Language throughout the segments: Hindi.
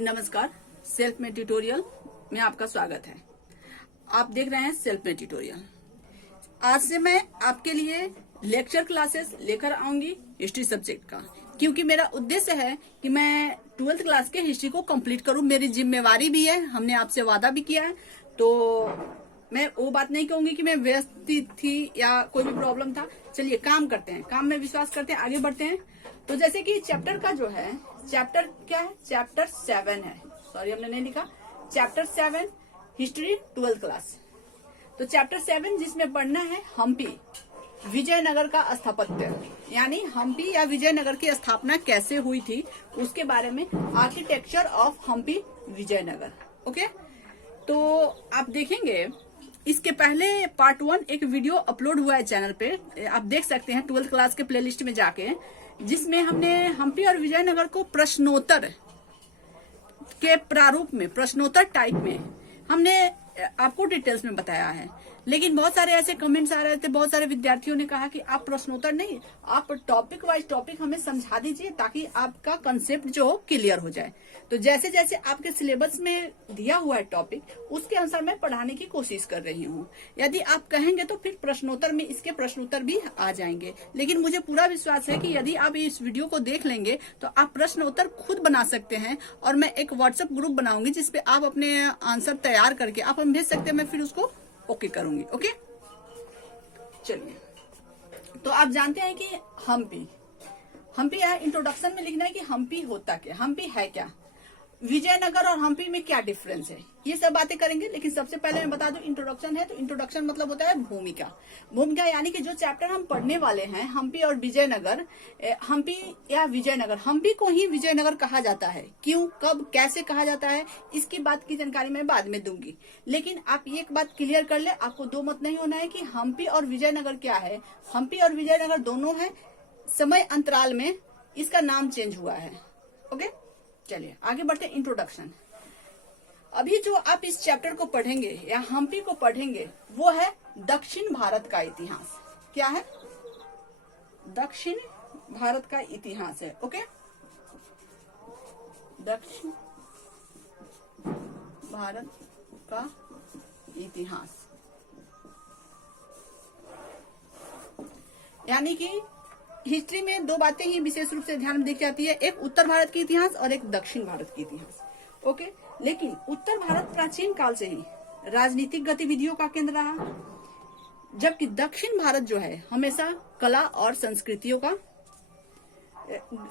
नमस्कार, सेल्फ में ट्यूटोरियल में आपका स्वागत है। आप देख रहे हैं सेल्फ में ट्यूटोरियल। आज से मैं आपके लिए लेक्चर क्लासेस लेकर आऊंगी हिस्ट्री सब्जेक्ट का, क्योंकि मेरा उद्देश्य है कि मैं 12th क्लास के हिस्ट्री को कंप्लीट करूं। मेरी जिम्मेवारी भी है, हमने आपसे वादा भी किया है। तो मैं वो बात नहीं कहूंगी कि मैं व्यस्त थी या कोई भी प्रॉब्लम था। चलिए काम करते हैं, काम में विश्वास करते हैं, आगे बढ़ते हैं। तो जैसे कि चैप्टर का जो है, चैप्टर क्या है? चैप्टर 7 है। सॉरी, हमने नहीं लिखा। Chapter 7 history 12th class. तो चैप्टर 7 जिसमें पढ़ना है हम्पी, विजयनगर का स्थापत्य, यानी हम्पी या विजयनगर की स्थापना कैसे हुई थी उसके बारे में, architecture of Hampi Vijayanagar. Okay, तो आप देखेंगे इसके पहले पार्ट 1 एक वीडियो अपलोड हुआ है चैनल पे, आप देख सकते हैं 12th क्लास के प्लेलिस्ट में जाके, जिसमें हमने हम्पी और विजयनगर को प्रश्नोत्तर के प्रारूप में, प्रश्नोत्तर टाइप में हमने आपको डिटेल्स में बताया है। लेकिन बहुत सारे ऐसे कमेंट्स आ रहे थे, बहुत सारे विद्यार्थियों ने कहा कि आप प्रश्नोत्तर नहीं, आप टॉपिक वाइज टॉपिक हमें समझा दीजिए ताकि आपका कंसेप्ट जो हो क्लियर हो जाए। तो जैसे जैसे आपके सिलेबस में दिया हुआ है टॉपिक, उसके अनुसार मैं पढ़ाने की कोशिश कर रही हूँ। यदि आप कहेंगे तो फिर प्रश्नोत्तर में इसके प्रश्नोत्तर भी आ जाएंगे। लेकिन मुझे पूरा विश्वास है कि यदि आप इस वीडियो को देख लेंगे तो आप प्रश्नोत्तर खुद बना सकते हैं, और मैं एक व्हाट्सएप ग्रुप बनाऊंगी जिसपे आप अपने आंसर तैयार करके आप हम भेज सकते हैं। मैं फिर उसको ओके करूंगी। ओके, चलिए। तो आप जानते हैं कि हम्पी है, इंट्रोडक्शन में लिखना है कि हम्पी होता क्या, हम्पी है क्या, विजयनगर और हम्पी में क्या डिफरेंस है, ये सब बातें करेंगे। लेकिन सबसे पहले मैं बता दूं, इंट्रोडक्शन है। तो इंट्रोडक्शन मतलब होता है भूमिका, यानी कि जो चैप्टर हम पढ़ने वाले हैं हम्पी और विजयनगर, हम्पी या विजयनगर, हम्पी को ही विजयनगर कहा जाता है। क्यों, कब, कैसे कहा जाता है, इसकी बात की जानकारी मैं बाद में दूंगी। लेकिन आप एक बात क्लियर कर ले, आपको दो मत नहीं होना है कि हम्पी और विजयनगर क्या है। हम्पी और विजयनगर दोनों है, समय अंतराल में इसका नाम चेंज हुआ है। ओके, चलिए आगे बढ़ते हैं। इंट्रोडक्शन। अभी जो आप इस चैप्टर को पढ़ेंगे या हम्पी को पढ़ेंगे वो है दक्षिण भारत का इतिहास। क्या है? दक्षिण भारत का इतिहास है। ओके, दक्षिण भारत का इतिहास, यानी कि हिस्ट्री में दो बातें ही विशेष रूप से ध्यान में देखी जाती है, एक उत्तर भारत की इतिहास और एक दक्षिण भारत की इतिहास। ओके, लेकिन उत्तर भारत प्राचीन काल से ही राजनीतिक गतिविधियों का केंद्र रहा, जबकि दक्षिण भारत जो है हमेशा कला और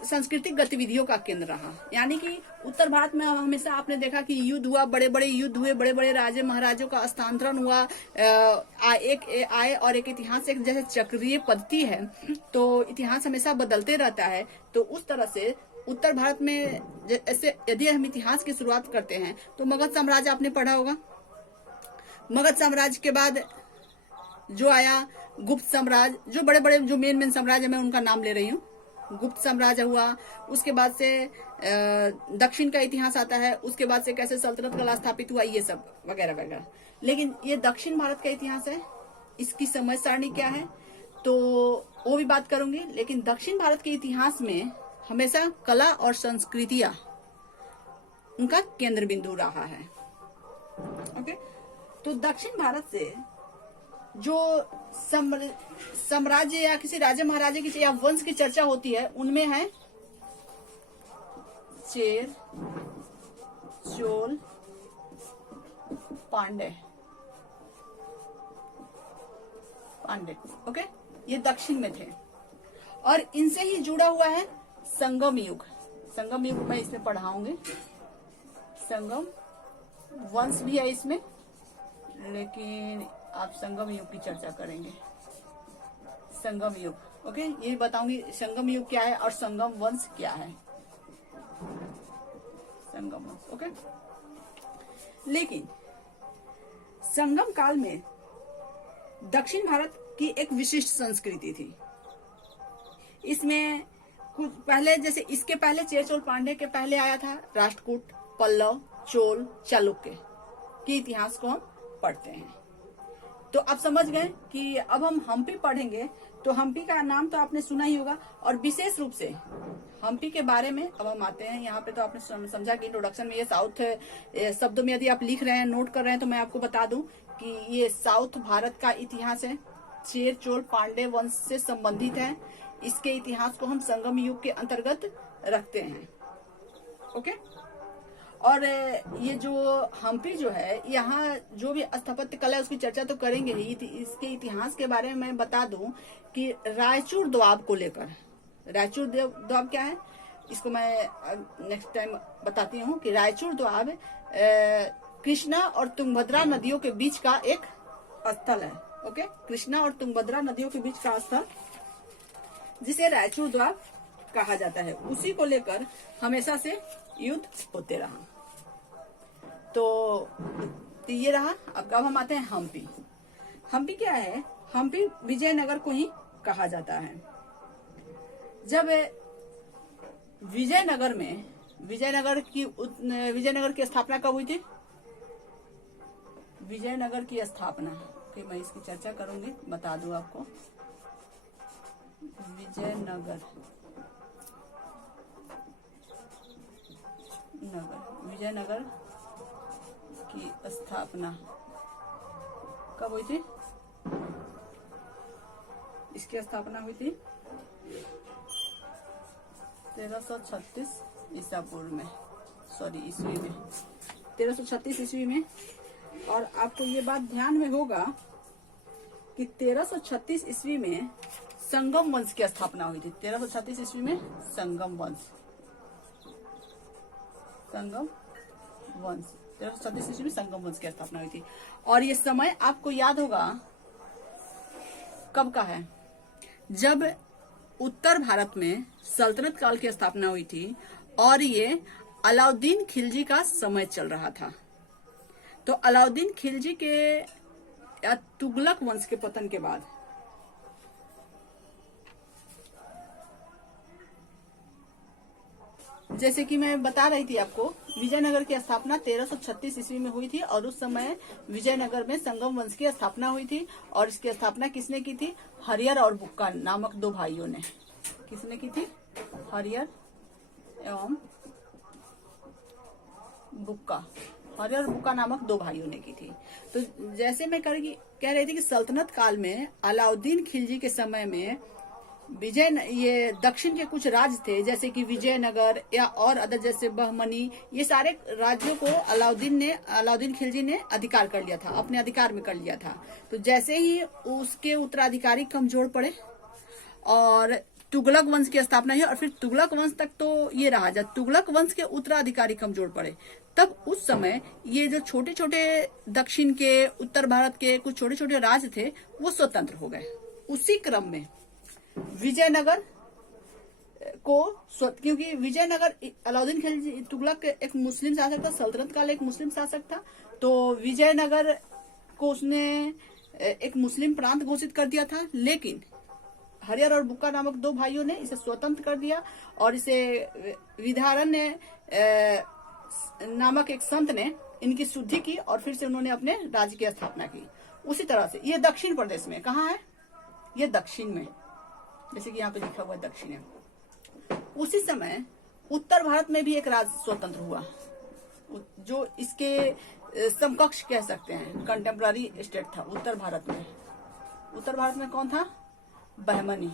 सांस्कृतिक गतिविधियों का केंद्र रहा। यानी कि उत्तर भारत में हमेशा आपने देखा कि युद्ध हुआ, बड़े बड़े युद्ध हुए, बड़े बड़े राजे महाराजों का स्थानांतरण हुआ, आए और एक इतिहास एक जैसे चक्रीय पद्धति है, तो इतिहास हमेशा बदलते रहता है। तो उस तरह से उत्तर भारत में जैसे यदि हम इतिहास की शुरुआत करते हैं तो मगध साम्राज्य आपने पढ़ा होगा। मगध साम्राज्य के बाद जो आया गुप्त साम्राज्य, जो बड़े बड़े जो मेन साम्राज्य, मैं उनका नाम ले रही हूँ। गुप्त साम्राज्य हुआ, उसके बाद से दक्षिण का इतिहास आता है, उसके बाद से कैसे सल्तनत कला स्थापित हुआ, ये सब वगैरह वगैरह। लेकिन ये दक्षिण भारत का इतिहास है, इसकी समय सारणी क्या है तो वो भी बात करूंगी। लेकिन दक्षिण भारत के इतिहास में हमेशा कला और संस्कृतियां उनका केंद्र बिंदु रहा है। ओके, तो दक्षिण भारत से जो साम्राज्य या किसी राजा महाराजा की या वंश की चर्चा होती है, उनमें है चेर, चोल, पांड्य। ओके, ये दक्षिण में थे, और इनसे ही जुड़ा हुआ है संगम युग। संगम युग मैं इसमें पढ़ाऊंगी, संगम वंश भी है इसमें, लेकिन आप संगम युग की चर्चा करेंगे। संगम युग, ओके, ये बताऊंगी संगम युग क्या है और संगम वंश क्या है। संगम वंश, ओके। लेकिन संगम काल में दक्षिण भारत की एक विशिष्ट संस्कृति थी। इसमें कुछ पहले, जैसे इसके पहले चेर चोल पांड्य के पहले आया था राष्ट्रकूट, पल्लव, चोल, चालुक्य के इतिहास को हम पढ़ते हैं। तो आप समझ गए कि अब हम हम्पी पढ़ेंगे। तो हम्पी का नाम तो आपने सुना ही होगा, और विशेष रूप से हम्पी के बारे में अब हम आते हैं। यहाँ पे तो आपने समझा कि इंट्रोडक्शन में ये साउथ शब्दों में यदि आप लिख रहे हैं, नोट कर रहे हैं, तो मैं आपको बता दूं कि ये साउथ भारत का इतिहास है, चेर चोल पांडे वंश से संबंधित है। इसके इतिहास को हम संगम युग के अंतर्गत रखते हैं। ओके। और ये जो हम्पी जो है, यहाँ जो भी स्थापत्य कला है उसकी चर्चा तो करेंगे ही। इसके इतिहास के बारे में मैं बता दूं कि रायचूर दोआब को लेकर, रायचूर दोआब क्या है इसको मैं नेक्स्ट टाइम बताती हूँ कि रायचूर दोआब कृष्णा और तुंगभद्रा नदियों के बीच का एक स्थल है। ओके, कृष्णा और तुंगभद्रा नदियों के बीच का स्थल जिसे रायचूर दोआब कहा जाता है, उसी को लेकर हमेशा से युद्ध होते रहा। तो ये रहा। अब हम आते हैं हम्पी। हम्पी क्या है? हम्पी विजयनगर को ही कहा जाता है। जब विजयनगर की स्थापना कब हुई थी? विजयनगर की स्थापना, फिर मैं इसकी चर्चा करूंगी, बता दूं आपको। विजयनगर की स्थापना कब हुई थी? इसकी स्थापना हुई थी 1336 ईसा पूर्व में, ईस्वी में, 1336 ईस्वी में। और आपको ये बात ध्यान में होगा कि 1336 ईस्वी में संगम वंश की स्थापना हुई थी। 1336 ईस्वी में संगम वंश 1336 ईस्वी में संगम वंश की स्थापना हुई थी। और ये समय आपको याद होगा कब का है? जब उत्तर भारत में सल्तनत काल की स्थापना हुई थी और ये अलाउद्दीन खिलजी का समय चल रहा था। तो अलाउद्दीन खिलजी के या तुगलक वंश के पतन के बाद जैसे कि मैं बता रही थी आपको, विजयनगर की स्थापना 1336 ईस्वी में हुई थी और उस समय विजयनगर में संगम वंश की स्थापना हुई थी। और इसकी स्थापना किसने की थी? हरियर और बुक्का नामक दो भाइयों ने। किसने की थी? हरियर एवं बुक्का, हरियर और बुक्का नामक दो भाइयों ने की थी। तो जैसे मैं कह रही थी कि सल्तनत काल में अलाउद्दीन खिलजी के समय में ये दक्षिण के कुछ राज्य थे, जैसे कि विजयनगर या और अदर जैसे बहमनी, ये सारे राज्यों को अलाउद्दीन खिलजी ने अधिकार कर लिया था, अपने अधिकार में कर लिया था। तो जैसे ही उसके उत्तराधिकारी कमजोर पड़े और तुगलक वंश की स्थापना हुई, और फिर तुगलक वंश तक तो ये रहा, जब तुगलक वंश के उत्तराधिकारी कमजोर पड़े तब उस समय ये जो छोटे छोटे दक्षिण के, उत्तर भारत के कुछ छोटे छोटे राज्य थे वो स्वतंत्र हो गए। उसी क्रम में विजयनगर को, क्योंकि विजयनगर अलाउद्दीन खिलजी तुगलक एक मुस्लिम शासक था, सल्तनत काल एक मुस्लिम शासक था, तो विजयनगर को उसने एक मुस्लिम प्रांत घोषित कर दिया था। लेकिन हरियर और बुक्का नामक दो भाइयों ने इसे स्वतंत्र कर दिया और इसे विधारण्य नामक एक संत ने इनकी शुद्धि की और फिर से उन्होंने अपने राज्य की स्थापना की। उसी तरह से ये दक्षिण प्रदेश में, कहाँ है? ये दक्षिण में, जैसे कि यहाँ पे लिखा हुआ है दक्षिण में। उसी समय उत्तर भारत में भी एक राज्य स्वतंत्र हुआ, जो इसके समकक्ष कह सकते हैं, कंटेम्पररी स्टेट था उत्तर भारत में। उत्तर भारत में कौन था? बहमनी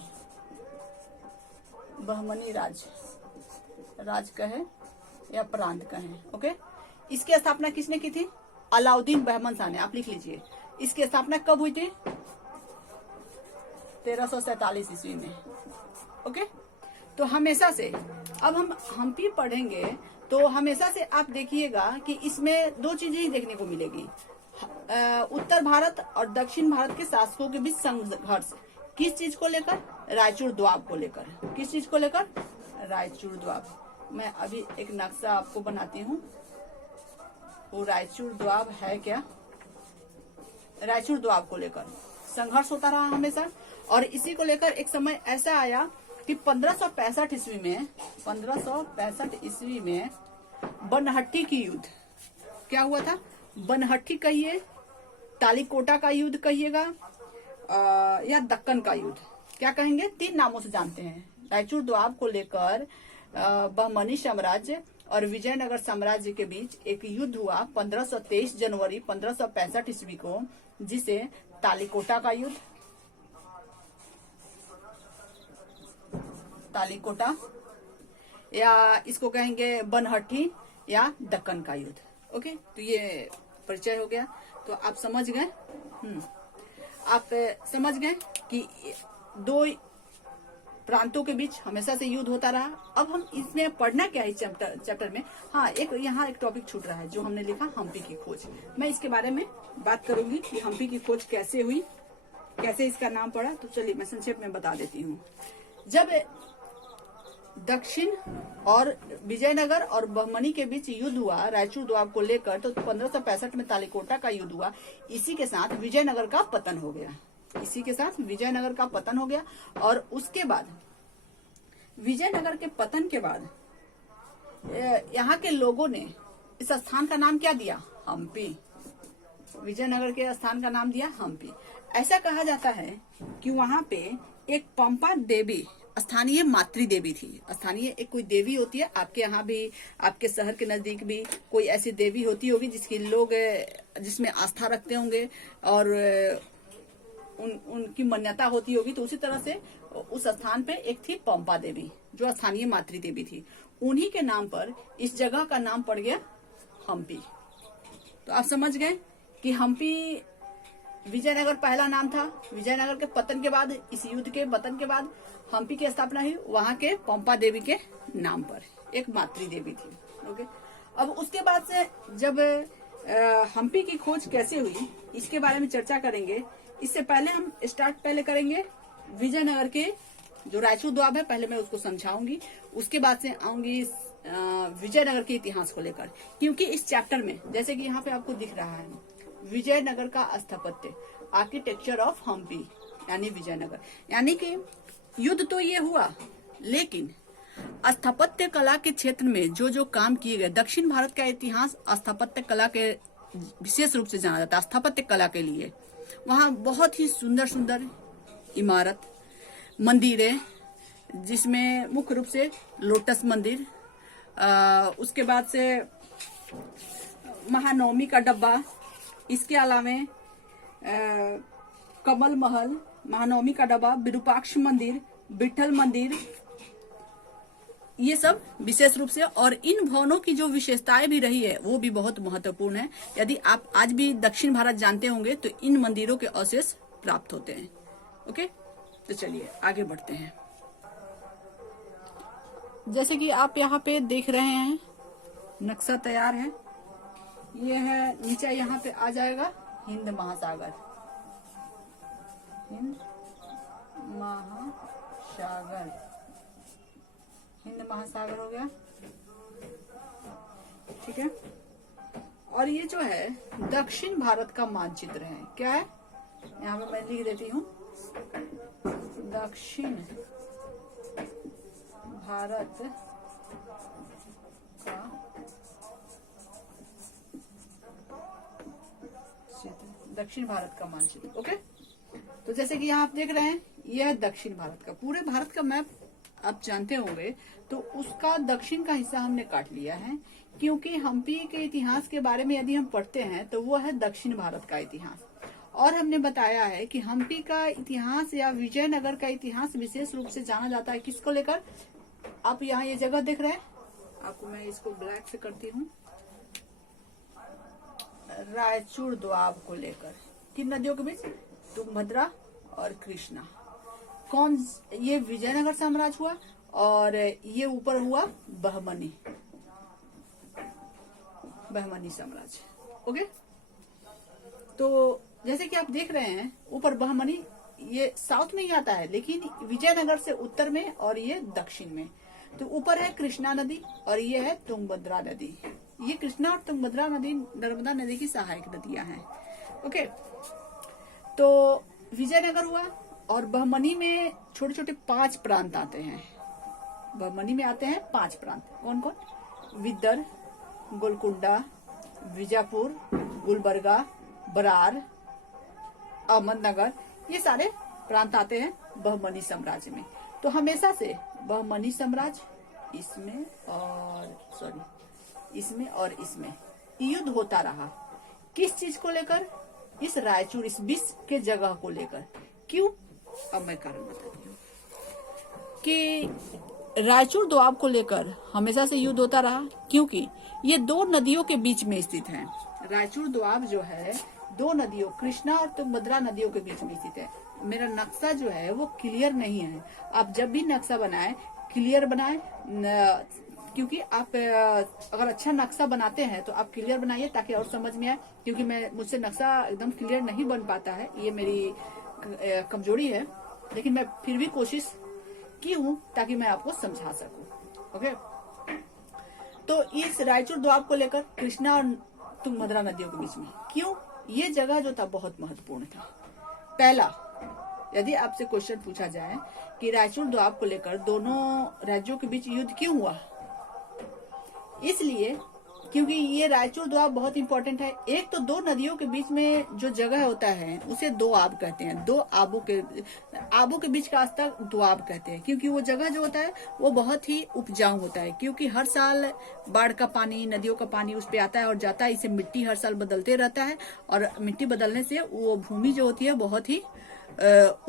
राज्य कहे या प्रांत कहे। ओके, इसकी स्थापना किसने की थी? अलाउद्दीन बहमन शाह ने। आप लिख लीजिए, इसकी स्थापना कब हुई थी? 1347 ईस्वी में। ओके, तो हमेशा से अब हम हम्पी पढ़ेंगे तो हमेशा से आप देखिएगा कि इसमें दो चीजें ही देखने को मिलेगी। उत्तर भारत और दक्षिण भारत के शासकों के बीच संघर्ष, किस चीज को लेकर? रायचूर दोआब को लेकर। किस चीज को लेकर? रायचूर दोआब। मैं अभी एक नक्शा आपको बनाती हूँ, वो रायचूर दोआब है क्या? रायचूर दोआब को लेकर संघर्ष होता रहा हमेशा। और इसी को लेकर एक समय ऐसा आया कि 1565 ईस्वी में बनहट्टी की युद्ध क्या हुआ था? बनहट्टी कहिए तालिकोटा का युद्ध कहिएगा या दक्कन का युद्ध, क्या कहेंगे, 3 नामों से जानते हैं। रायचूर दोआब को लेकर बहमनी साम्राज्य और विजयनगर साम्राज्य के बीच एक युद्ध हुआ 1523 जनवरी 1565 ईस्वी को, जिसे तालिकोटा का युद्ध, तालिकोटा या इसको कहेंगे बनहट्टी या दक्कन का युद्ध। ओके, तो ये परिचय हो गया। तो आप समझ गए, आप समझ गए कि 2 प्रांतों के बीच हमेशा से युद्ध होता रहा। अब हम इसमें पढ़ना क्या है चैप्टर में, हाँ यहाँ एक टॉपिक छूट रहा है जो हमने लिखा हम्पी की खोज। मैं इसके बारे में बात करूंगी कि हम्पी की खोज कैसे हुई, कैसे इसका नाम पड़ा। तो चलिए मैं संक्षेप में बता देती हूँ। जब दक्षिण और विजयनगर और बहमनी के बीच युद्ध हुआ रायचूर दोआब को लेकर, तो 1565 में तालिकोटा का युद्ध हुआ। इसी के साथ विजयनगर का पतन हो गया, इसी के साथ विजयनगर का पतन हो गया। और उसके बाद विजयनगर के पतन के बाद यहाँ के लोगों ने इस स्थान का नाम क्या दिया, हम्पी। विजयनगर के स्थान का नाम दिया हम्पी। ऐसा कहा जाता है कि वहां पे एक पंपा देवी स्थानीय मातृ देवी थी। स्थानीय एक कोई देवी होती है, आपके यहाँ भी, आपके शहर के नजदीक भी कोई ऐसी देवी होती होगी जिसकी लोग जिसमें आस्था रखते होंगे और उनकी मान्यता होती होगी। तो उसी तरह से उस स्थान पे एक थी पंपा देवी जो स्थानीय मातृ देवी थी। उन्हीं के नाम पर इस जगह का नाम पड़ गया हम्पी। तो आप समझ गए कि हम्पी विजयनगर पहला नाम था। विजयनगर के पतन के बाद, इस युद्ध के पतन के बाद हम्पी की स्थापना हुई वहां के पंपा देवी के नाम पर, एक मातृ देवी थी। ओके, अब उसके बाद से जब हम्पी की खोज कैसे हुई इसके बारे में चर्चा करेंगे। इससे पहले हम स्टार्ट करेंगे विजयनगर के जो रायचूर दोआब है, पहले मैं उसको समझाऊंगी। उसके बाद से आऊंगी विजयनगर के इतिहास को लेकर, क्योंकि इस चैप्टर में जैसे कि यहाँ पे आपको दिख रहा है विजयनगर का स्थापत्य, आर्किटेक्चर ऑफ हम्पी यानी विजयनगर, यानी कि युद्ध तो ये हुआ लेकिन स्थापत्य कला के क्षेत्र में जो जो काम किए गए। दक्षिण भारत का इतिहास स्थापत्य कला के विशेष रूप से जाना जाता है। स्थापत्य कला के लिए वहाँ बहुत ही सुंदर सुंदर इमारत, मंदिरें, जिसमें मुख्य रूप से लोटस मंदिर, उसके बाद से महानवमी का डब्बा, इसके अलावे कमल महल, महानवमी का डब्बा, विरूपाक्ष मंदिर, विठल मंदिर, ये सब विशेष रूप से। और इन भवनों की जो विशेषताएं भी रही है वो भी बहुत महत्वपूर्ण है। यदि आप आज भी दक्षिण भारत जानते होंगे तो इन मंदिरों के अवशेष प्राप्त होते हैं। ओके, तो चलिए आगे बढ़ते हैं। जैसे कि आप यहाँ पे देख रहे हैं नक्शा तैयार है, ये है नीचे यहाँ पे आ जाएगा हिंद महासागर, हिंद महासागर, हिंद महासागर हो गया, ठीक है। और ये जो है दक्षिण भारत का मानचित्र है, क्या है, यहाँ पे मैं लिख देती हूँ, दक्षिण भारत का दक्षिण भारत का मानचित्र। ओके, तो जैसे कि यहाँ आप देख रहे हैं यह है दक्षिण भारत का, पूरे भारत का मैप आप जानते होंगे। तो उसका दक्षिण का हिस्सा हमने काट लिया है, क्योंकि हम्पी के इतिहास के बारे में यदि हम पढ़ते हैं तो वो है दक्षिण भारत का इतिहास। और हमने बताया है कि हम्पी का इतिहास या विजयनगर का इतिहास विशेष रूप से जाना जाता है किसको लेकर। आप यहाँ ये जगह देख रहे हैं, आपको मैं इसको ब्लैक से करती हूँ, रायचूर दोआब को लेकर। किन नदियों के बीच, तुंगभद्रा और कृष्णा। कौन, ये विजयनगर साम्राज्य हुआ और ये ऊपर हुआ बहमनी, बहमनी साम्राज्य। ओके, तो जैसे कि आप देख रहे हैं ऊपर बहमनी, ये साउथ में ही आता है लेकिन विजयनगर से उत्तर में और ये दक्षिण में। तो ऊपर है कृष्णा नदी और ये है तुंगभद्रा नदी। ये कृष्णा और तुंगभद्रा नदी नर्मदा नदी की सहायक नदियां हैं। ओके, तो विजयनगर हुआ और बहमनी में छोटे छोटे 5 प्रांत आते हैं। बहमनी में आते हैं 5 प्रांत, कौन कौन, विदर, गोलकुंडा, विजापुर, गुलबर्गा, बरार, अहमदनगर, ये सारे प्रांत आते हैं बहमनी साम्राज्य में। तो हमेशा से बहमनी साम्राज्य इसमें और इसमें युद्ध होता रहा। किस चीज को लेकर? इस रायचूर, इस विष के जगह को लेकर। क्यों? अब मैं कारण बताती हूँ कि रायचूर दोआब को लेकर हमेशा से युद्ध होता रहा, क्योंकि ये दो नदियों के बीच में स्थित है। रायचूर दोआब जो है दो नदियों, कृष्णा और तुंगभद्रा नदियों के बीच में स्थित है। मेरा नक्शा जो है वो क्लियर नहीं है। आप जब भी नक्शा बनाए क्लियर बनाए, क्योंकि आप अगर अच्छा नक्शा बनाते हैं तो आप क्लियर बनाइए ताकि और समझ में आए। क्योंकि मुझसे नक्शा एकदम क्लियर नहीं बन पाता है, ये मेरी कमजोरी है, लेकिन मैं फिर भी कोशिश की हूँ ताकि मैं आपको समझा सकूं। ओके, तो इस रायचूर दोआब को लेकर कृष्णा और तुंगभद्रा नदियों के बीच में, क्यों? ये जगह जो था बहुत महत्वपूर्ण था। पहला, यदि आपसे क्वेश्चन पूछा जाए कि रायचूर दोआब को लेकर दोनों राज्यों के बीच युद्ध क्यों हुआ, इसलिए क्योंकि ये रायचूर दोआब बहुत इंपॉर्टेंट है। एक तो दो नदियों के बीच में जो जगह होता है उसे दोआब कहते हैं। दो आबों के बीच का रास्ता दोआब कहते हैं, क्योंकि वो जगह जो होता है वो बहुत ही उपजाऊ होता है। क्योंकि हर साल बाढ़ का पानी, नदियों का पानी उस पे आता है और जाता है। इसे मिट्टी हर साल बदलते रहता है और मिट्टी बदलने से वो भूमि जो होती है बहुत ही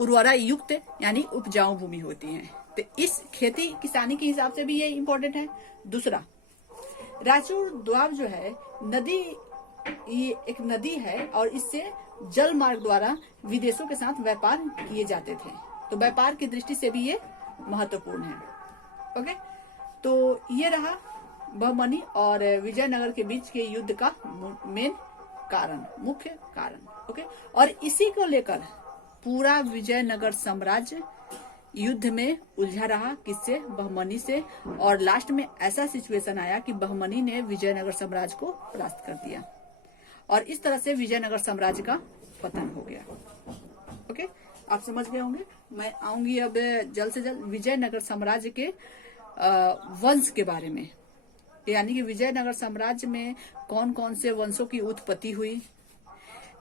उर्वरा युक्त यानी उपजाऊ भूमि होती है। तो इस खेती किसानी के हिसाब से भी ये इम्पोर्टेंट है। दूसरा, रायचूर दोआब जो है नदी, ये एक नदी है और इससे जल मार्ग द्वारा विदेशों के साथ व्यापार किए जाते थे। तो व्यापार की दृष्टि से भी ये महत्वपूर्ण है। ओके, तो ये रहा बहमनी और विजयनगर के बीच के युद्ध का मेन कारण, मुख्य कारण। ओके, और इसी को लेकर पूरा विजयनगर साम्राज्य युद्ध में उलझा रहा। किससे? बहमनी से। और लास्ट में ऐसा सिचुएशन आया कि बहमनी ने विजयनगर साम्राज्य को परास्त कर दिया और इस तरह से विजयनगर साम्राज्य का पतन हो गया। ओके, आप समझ गए होंगे। मैं आऊंगी अब जल्द से जल्द विजयनगर साम्राज्य के वंश के बारे में, यानी कि विजयनगर साम्राज्य में कौन कौन से वंशों की उत्पत्ति हुई,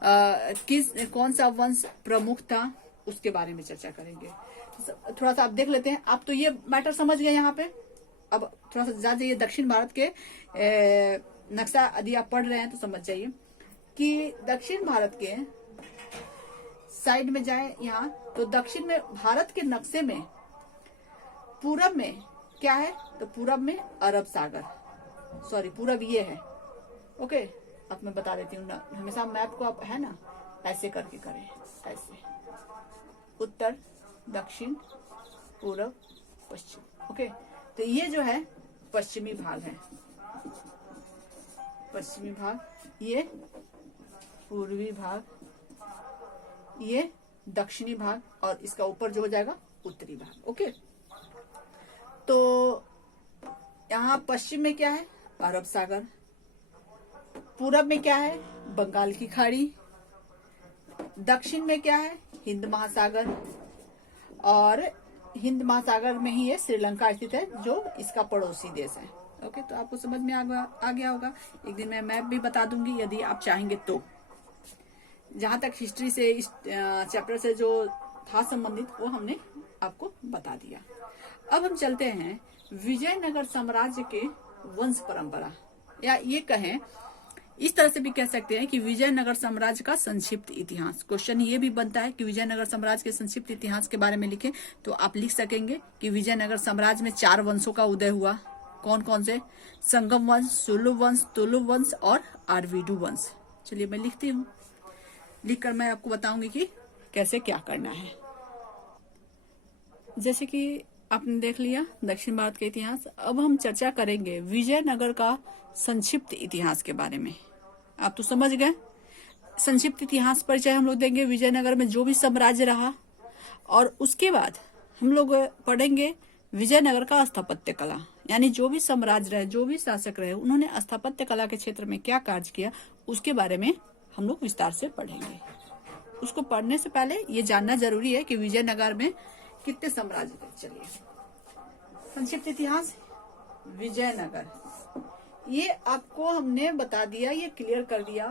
कौन सा वंश प्रमुख था, उसके बारे में चर्चा करेंगे। थोड़ा सा आप देख लेते हैं। आप तो ये मैटर समझ गए यहाँ पे। अब थोड़ा सा जा जाइए दक्षिण भारत के नक्शा, यदि आप पढ़ रहे हैं तो समझ जाइए कि दक्षिण भारत के साइड में जाए यहाँ, तो दक्षिण में भारत के नक्शे में पूरब में क्या है? तो पूरब में अरब सागर, पूरब ये है। ओके, अब मैं बता देती हूँ ना, हमेशा मैप को आप है ना ऐसे करके करें, ऐसे उत्तर, दक्षिण, पूरब, पश्चिम। ओके, तो ये जो है पश्चिमी भाग है, पश्चिमी भाग, ये पूर्वी भाग, ये दक्षिणी भाग और इसका ऊपर जो हो जाएगा उत्तरी भाग। ओके, तो यहाँ पश्चिम में क्या है? अरब सागर। पूरब में क्या है? बंगाल की खाड़ी। दक्षिण में क्या है? हिंद महासागर। और हिंद महासागर में ही ये श्रीलंका स्थित है जो इसका पड़ोसी देश है। ओके, तो आपको समझ में आ गया होगा। एक दिन मैं मैप भी बता दूंगी यदि आप चाहेंगे तो। जहां तक हिस्ट्री से इस चैप्टर से जो था संबंधित वो हमने आपको बता दिया। अब हम चलते हैं विजयनगर साम्राज्य के वंश परंपरा, या ये कहें इस तरह से भी कह सकते हैं कि विजयनगर साम्राज्य का संक्षिप्त इतिहास। क्वेश्चन ये भी बनता है कि विजयनगर साम्राज्य के संक्षिप्त इतिहास के बारे में लिखें, तो आप लिख सकेंगे कि विजयनगर साम्राज्य में 4 वंशों का उदय हुआ। कौन कौन से? संगम वंश, सुलु वंश, तुलु वंश और आरवीडू वंश। चलिए मैं लिखती हूँ, लिखकर मैं आपको बताऊंगी कि कैसे क्या करना है। जैसे कि आपने देख लिया दक्षिण भारत का इतिहास। अब हम चर्चा करेंगे विजयनगर का संक्षिप्त इतिहास के बारे में। आप तो समझ गए, संक्षिप्त इतिहास परिचय हम लोग देंगे विजयनगर में जो भी साम्राज्य रहा, और उसके बाद हम लोग पढ़ेंगे विजयनगर का स्थापत्य कला, यानी जो भी साम्राज्य रहे, जो भी शासक रहे, उन्होंने स्थापत्य कला के क्षेत्र में क्या कार्य किया, उसके बारे में हम लोग विस्तार से पढ़ेंगे। उसको पढ़ने से पहले ये जानना जरूरी है कि विजयनगर में कितने साम्राज्य थे। चलिए, संक्षिप्त इतिहास विजयनगर, ये आपको हमने बता दिया, ये क्लियर कर दिया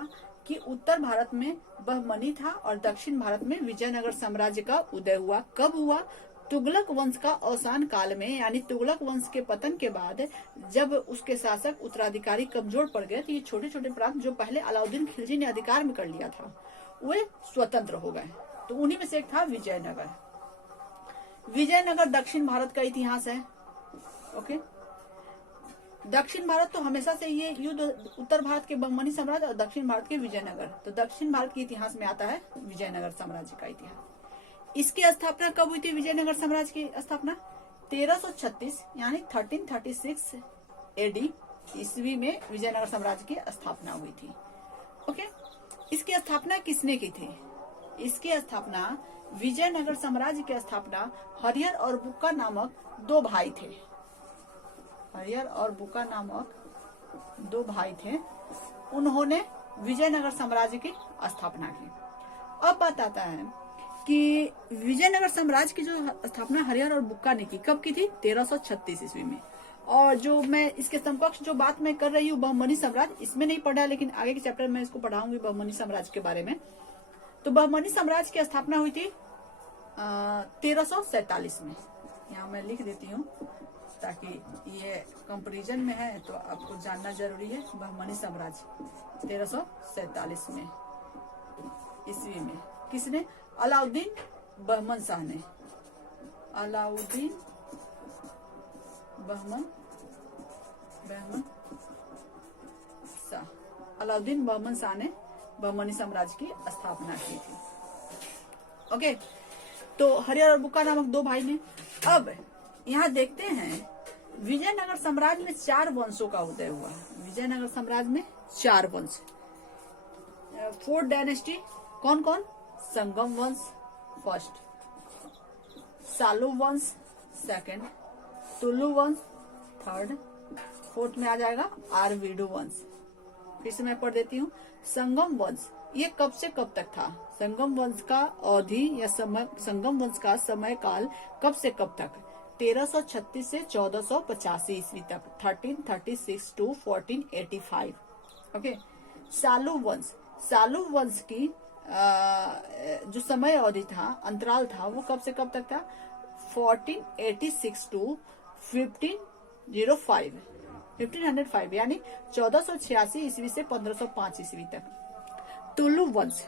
कि उत्तर भारत में बहमनी था और दक्षिण भारत में विजयनगर साम्राज्य का उदय हुआ। कब हुआ? तुगलक वंश का अवसान काल में, यानी तुगलक वंश के पतन के बाद जब उसके शासक उत्तराधिकारी कमजोर पड़ गए तो ये छोटे छोटे प्रांत जो पहले अलाउद्दीन खिलजी ने अधिकार में कर लिया था वे स्वतंत्र हो गए। तो उन्हीं में से एक था विजयनगर। विजयनगर दक्षिण भारत का इतिहास है। ओके, दक्षिण भारत तो हमेशा से ये युद्ध उत्तर भारत के बहमनी साम्राज्य और दक्षिण भारत के विजयनगर, तो दक्षिण भारत के इतिहास में आता है विजयनगर साम्राज्य का इतिहास। इसकी स्थापना कब हुई थी? विजयनगर साम्राज्य की स्थापना 1336 यानी 1336 एडी ईस्वी में विजयनगर साम्राज्य की स्थापना हुई थी। ओके, इसकी स्थापना किसने की थी? इसकी स्थापना विजयनगर साम्राज्य की स्थापना हरिहर और बुक्का नामक दो भाई थे। हरिहर और बुक्का नामक दो भाई थे, उन्होंने विजयनगर साम्राज्य की स्थापना की। अब बात आता है कि विजयनगर साम्राज्य की जो स्थापना हरिहर और बुक्का ने की, कब की थी? 1336 ईस्वी में। और जो मैं इसके समकक्ष जो बात मैं कर रही हूँ बहमनी साम्राज्य, इसमें नहीं पढ़ा, लेकिन आगे के चैप्टर में इसको पढ़ाऊंगी बहमनी साम्राज्य के बारे में। तो बहमनी साम्राज्य की स्थापना हुई थी 1347 में। यहाँ मैं लिख देती हूँ ताकि ये कंपैरिजन में है तो आपको जानना जरूरी है। बहमनी साम्राज्य 1347 में ईस्वी में किसने? अलाउद्दीन बहमन शाह ने। अलाउद्दीन बहमन शाह, अलाउद्दीन बहमन शाह ने बहमनी साम्राज्य की स्थापना की थी। ओके, तो हरिहर और बुक्का नामक दो भाई ने। अब यहाँ देखते हैं विजयनगर साम्राज्य में 4 वंशों का उदय हुआ। विजयनगर साम्राज्य में 4 वंश, 4 डायनेस्टी। कौन कौन? संगम वंश फर्स्ट, सालू वंश सेकंड, तुलु वंश थर्ड, फोर्थ में आ जाएगा आरवीडू वंश। फिर से मैं पढ़ देती हूँ। संगम वंश ये कब से कब तक था? संगम वंश का अवधि या समय, संगम वंश का समय काल कब से कब तक? 1336 से 1485 ईस्वी तक, 1336 to 1485। ओके, सालू वंश, सालू वंश की जो समय अवधि था, अंतराल था, वो कब से कब तक था? 1486 to 1505 यानी 1486 ईस्वी से 1505 ईस्वी तक। तुलु वंश,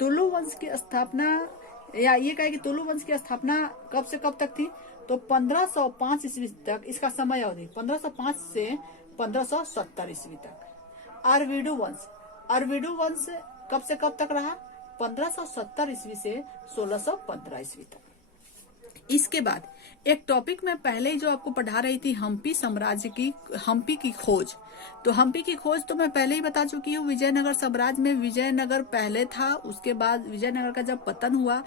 तुलु वंश की स्थापना, या ये कहे कि तुलु वंश की स्थापना कब से कब तक थी? तो 1505 ईस्वी तक इसका समय अवधि, 1505 से 1570 ईस्वी तक। आरवीडू वंश, आरवीडू वंश कब से कब तक रहा? 1570 ईस्वी से 1615 ईस्वी तक। इसके बाद एक टॉपिक में पहले ही जो आपको पढ़ा रही थी हम्पी साम्राज्य की, हम्पी की खोज। तो हम्पी की खोज तो मैं पहले ही बता चुकी हूँ। विजयनगर साम्राज्य में विजयनगर पहले था, उसके बाद विजयनगर का जब पतन हुआ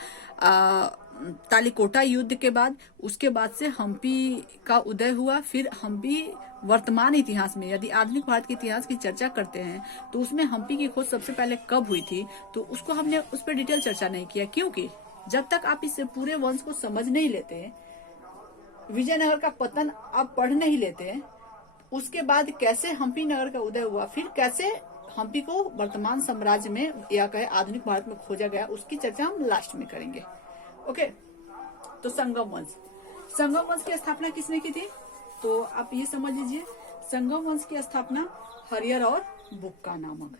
तालिकोटा युद्ध के बाद, उसके बाद से हम्पी का उदय हुआ। फिर हम्पी वर्तमान इतिहास में, यदि आधुनिक भारत के इतिहास की चर्चा करते हैं तो उसमें हम्पी की खोज सबसे पहले कब हुई थी, तो उसको हमने उस पर डिटेल चर्चा नहीं किया, क्योंकि जब तक आप इस पूरे वंश को समझ नहीं लेते, विजयनगर का पतन आप पढ़ नहीं लेते, उसके बाद कैसे हम्पी नगर का उदय हुआ, फिर कैसे हम्पी को वर्तमान साम्राज्य में या कहे आधुनिक भारत में खोजा गया, उसकी चर्चा हम लास्ट में करेंगे। ओके, तो संगम वंश, संगम वंश की स्थापना किसने की थी? तो आप ये समझ लीजिए, संगम वंश की स्थापना हरिहर और बुक्का नामक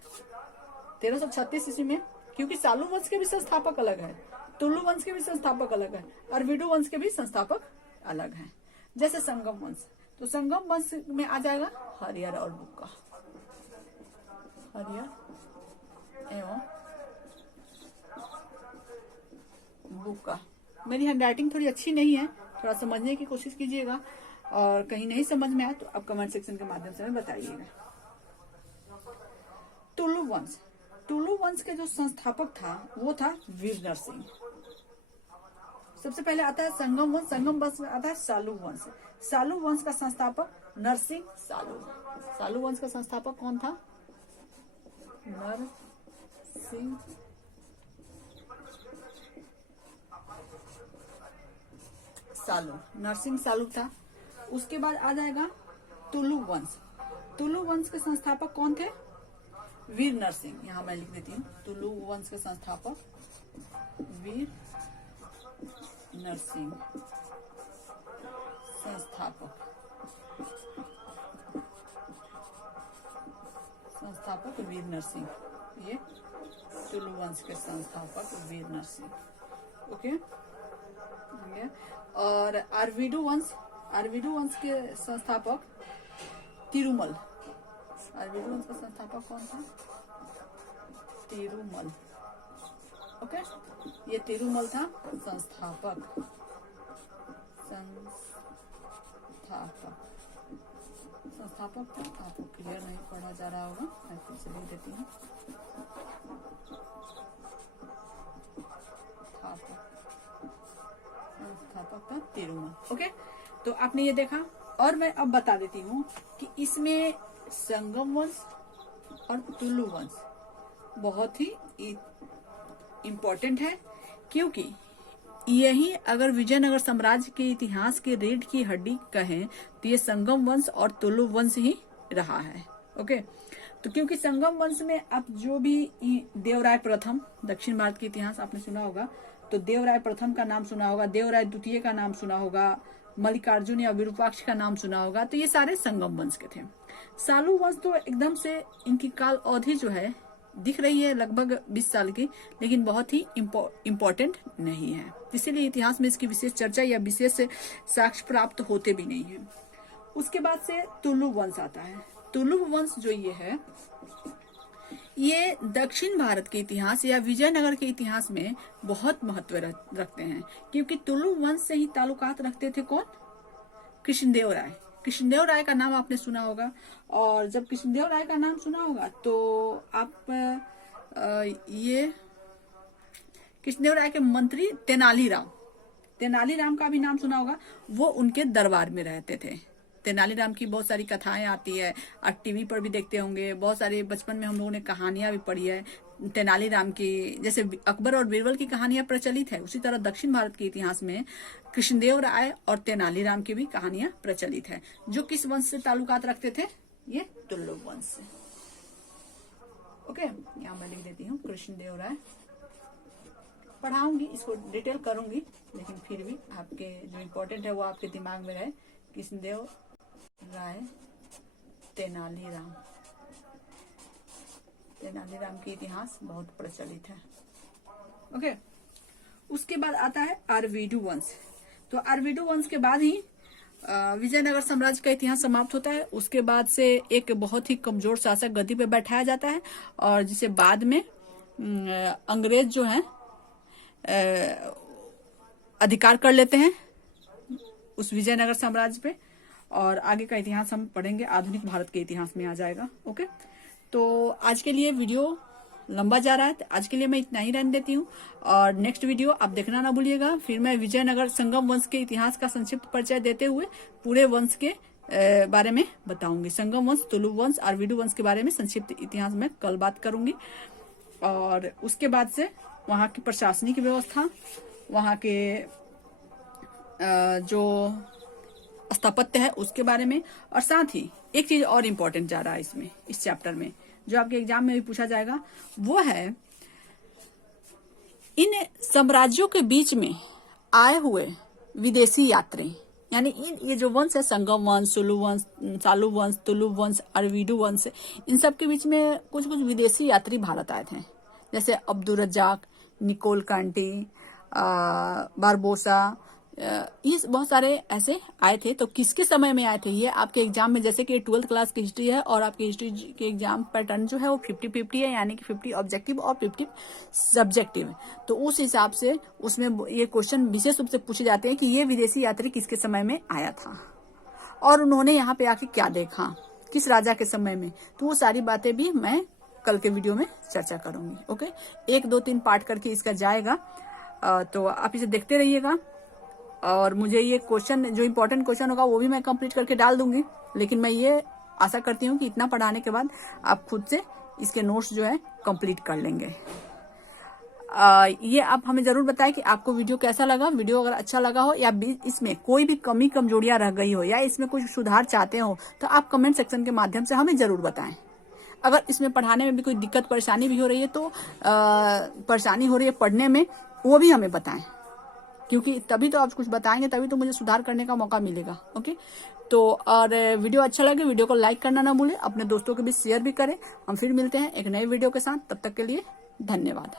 1336 ईस्वी में, क्योंकि सालू वंश के भी संस्थापक अलग है, तुलु वंश के भी संस्थापक अलग है, और विडू वंश के भी संस्थापक अलग हैं। जैसे संगम वंश, तो संगम वंश में आ जाएगा हरिहर और बुक्का, हरिहर एवं बुक्का। मेरी हैंडराइटिंग थोड़ी अच्छी नहीं है, थोड़ा समझने की कोशिश कीजिएगा, और कहीं नहीं समझ में आए तो आप कमेंट सेक्शन के माध्यम से बताइएगा। तुलु वंश, तुलु वंश के जो संस्थापक था वो था वीर नरसिंह। सबसे पहले आता है संगम वंश, संगम वंश में आता है सालू वंश। सालू वंश का संस्थापक नरसिंह सालू। सालू वंश का संस्थापक कौन था? नरसिंह सालू, नरसिंह सालू था। उसके बाद आ जाएगा तुलु वंश। तुलु वंश के संस्थापक कौन थे? वीर नरसिंह, यहाँ मैं लिख देती हूँ, तुलु वंश के संस्थापक वीर नरसिंह, संस्थापक वीर नरसिंह, ये तुलु वंश के संस्थापक वीर नरसिंह। ओके, और आरवीडु वंश के संस्थापक तिरुमल। आरवीडु वंश का संस्थापक कौन था? तिरुमल। ओके, ये तिरुमल था संस्थापक था। आपको क्लियर नहीं पढ़ा जा रहा होगा, मैं फिर से लिख देती हूँ। संस्थापक था तिरुमल। ओके, तो आपने ये देखा। और मैं अब बता देती हूँ कि इसमें संगम वंश और तुलु वंश बहुत ही इम्पोर्टेंट है, क्योंकि यही अगर विजयनगर साम्राज्य के इतिहास की रीढ़ की हड्डी कहें तो ये संगम वंश और तुलु वंश ही रहा है। ओके, तो क्योंकि संगम वंश में अब जो भी देवराय प्रथम, दक्षिण भारत के इतिहास आपने सुना होगा, तो देवराय प्रथम का नाम सुना होगा, देवराय द्वितीय का नाम सुना होगा, मल्लिकार्जुन या विरूपाक्ष का नाम सुना होगा, तो ये सारे संगम वंश के थे। सालू वंश तो एकदम से इनकी काल अवधि जो है दिख रही है लगभग 20 साल की, लेकिन बहुत ही इम्पोर्टेंट नहीं है, इसीलिए इतिहास में इसकी विशेष चर्चा या विशेष साक्ष्य प्राप्त होते भी नहीं है। उसके बाद से तुलु वंश आता है। तुलु वंश जो ये है, ये दक्षिण भारत के इतिहास या विजयनगर के इतिहास में बहुत महत्व रखते हैं, क्योंकि तुलु वंश से ही ताल्लुकात रखते थे कौन? कृष्णदेव राय। कृष्णदेव राय का नाम आपने सुना होगा, और जब कृष्णदेव राय का नाम सुना होगा तो आप ये कृष्णदेव राय के मंत्री तेनालीराम का भी नाम सुना होगा। वो उनके दरबार में रहते थे। तेनालीराम की बहुत सारी कथाएं आती है, आप टीवी पर भी देखते होंगे, बहुत सारे बचपन में हम लोगों ने कहानियां भी पढ़ी है तेनालीराम की। जैसे अकबर और बीरबल की कहानियां प्रचलित है, उसी तरह दक्षिण भारत के इतिहास में कृष्णदेव राय और तेनालीराम की भी कहानियां प्रचलित है, जो किस वंश से ताल्लुकात रखते थे? ये तुलु वंश से। ओके, यहाँ मैं लिख देती हूँ कृष्णदेव राय। पढ़ाऊंगी, इसको डिटेल करूंगी, लेकिन फिर भी आपके जो इम्पोर्टेंट है वो आपके दिमाग में रहे। कृष्णदेव राय, तेनालीराम की इतिहास बहुत प्रचलित है। ओके, उसके बाद आता है आरवीडु वंश। तो आरवीडु वंश के बाद ही विजयनगर साम्राज्य का इतिहास समाप्त होता है। उसके बाद से एक बहुत ही कमजोर शासक गद्दी पे बैठाया जाता है, और जिसे बाद में अंग्रेज जो है अधिकार कर लेते हैं उस विजयनगर साम्राज्य पे, और आगे का इतिहास हम पढ़ेंगे, आधुनिक भारत के इतिहास में आ जाएगा। ओके, तो आज के लिए वीडियो लंबा जा रहा है, तो आज के लिए मैं इतना ही रहने देती हूँ, और नेक्स्ट वीडियो आप देखना ना भूलिएगा। फिर मैं विजयनगर संगम वंश के इतिहास का संक्षिप्त परिचय देते हुए पूरे वंश के बारे में बताऊंगी। संगम वंश, तुलु वंश, आरवीडु वंश के बारे में संक्षिप्त इतिहास में कल बात करूंगी, और उसके बाद से वहाँ की प्रशासनिक व्यवस्था, वहाँ के जो स्थापत्य है उसके बारे में, और साथ ही एक चीज और इम्पोर्टेंट जा रहा है इसमें, इस चैप्टर में, जो आपके एग्जाम में भी पूछा जाएगा, वो है इन साम्राज्यों के बीच में आए हुए विदेशी यात्री, यानी ये जो वंश है, संगम वंश, सालू वंश, तुलु वंश, आरवीडु वंश, इन सब के बीच में कुछ विदेशी यात्री भारत आए थे, जैसे अब्दुल रज्जाक, निकोल कांटी, बारबोसा, ये बहुत सारे ऐसे आए थे। तो किसके समय में आए थे ये आपके एग्जाम में, जैसे कि 12th क्लास की हिस्ट्री है, और आपकी हिस्ट्री के एग्जाम पैटर्न जो है वो 50-50 है, यानी कि 50 ऑब्जेक्टिव और 50 सब्जेक्टिव। तो उस हिसाब से उसमें ये क्वेश्चन विशेष रूप से पूछे जाते हैं कि ये विदेशी यात्री किसके समय में आया था, और उन्होंने यहाँ पे आके क्या देखा, किस राजा के समय में। तो वो सारी बातें भी मैं कल के वीडियो में चर्चा करूंगी। ओके, 1, 2, 3 पार्ट करके इसका जाएगा, तो आप इसे देखते रहिएगा, और मुझे ये क्वेश्चन, जो इम्पोर्टेंट क्वेश्चन होगा वो भी मैं कंप्लीट करके डाल दूंगी। लेकिन मैं ये आशा करती हूँ कि इतना पढ़ाने के बाद आप खुद से इसके नोट्स जो है कंप्लीट कर लेंगे। ये आप हमें जरूर बताएं कि आपको वीडियो कैसा लगा। वीडियो अगर अच्छा लगा हो, या इसमें कोई भी कमी कमजोरियां रह गई हो, या इसमें कुछ सुधार चाहते हो, तो आप कमेंट सेक्शन के माध्यम से हमें जरूर बताएं। अगर इसमें पढ़ाने में भी कोई दिक्कत परेशानी भी हो रही है तो परेशानी हो रही है पढ़ने में, वो भी हमें बताएं, क्योंकि तभी तो आप कुछ बताएंगे, तभी तो मुझे सुधार करने का मौका मिलेगा। ओके, तो और वीडियो अच्छा लगे वीडियो को लाइक करना ना भूलें, अपने दोस्तों के बीच शेयर भी करें। हम फिर मिलते हैं एक नए वीडियो के साथ, तब तक के लिए धन्यवाद।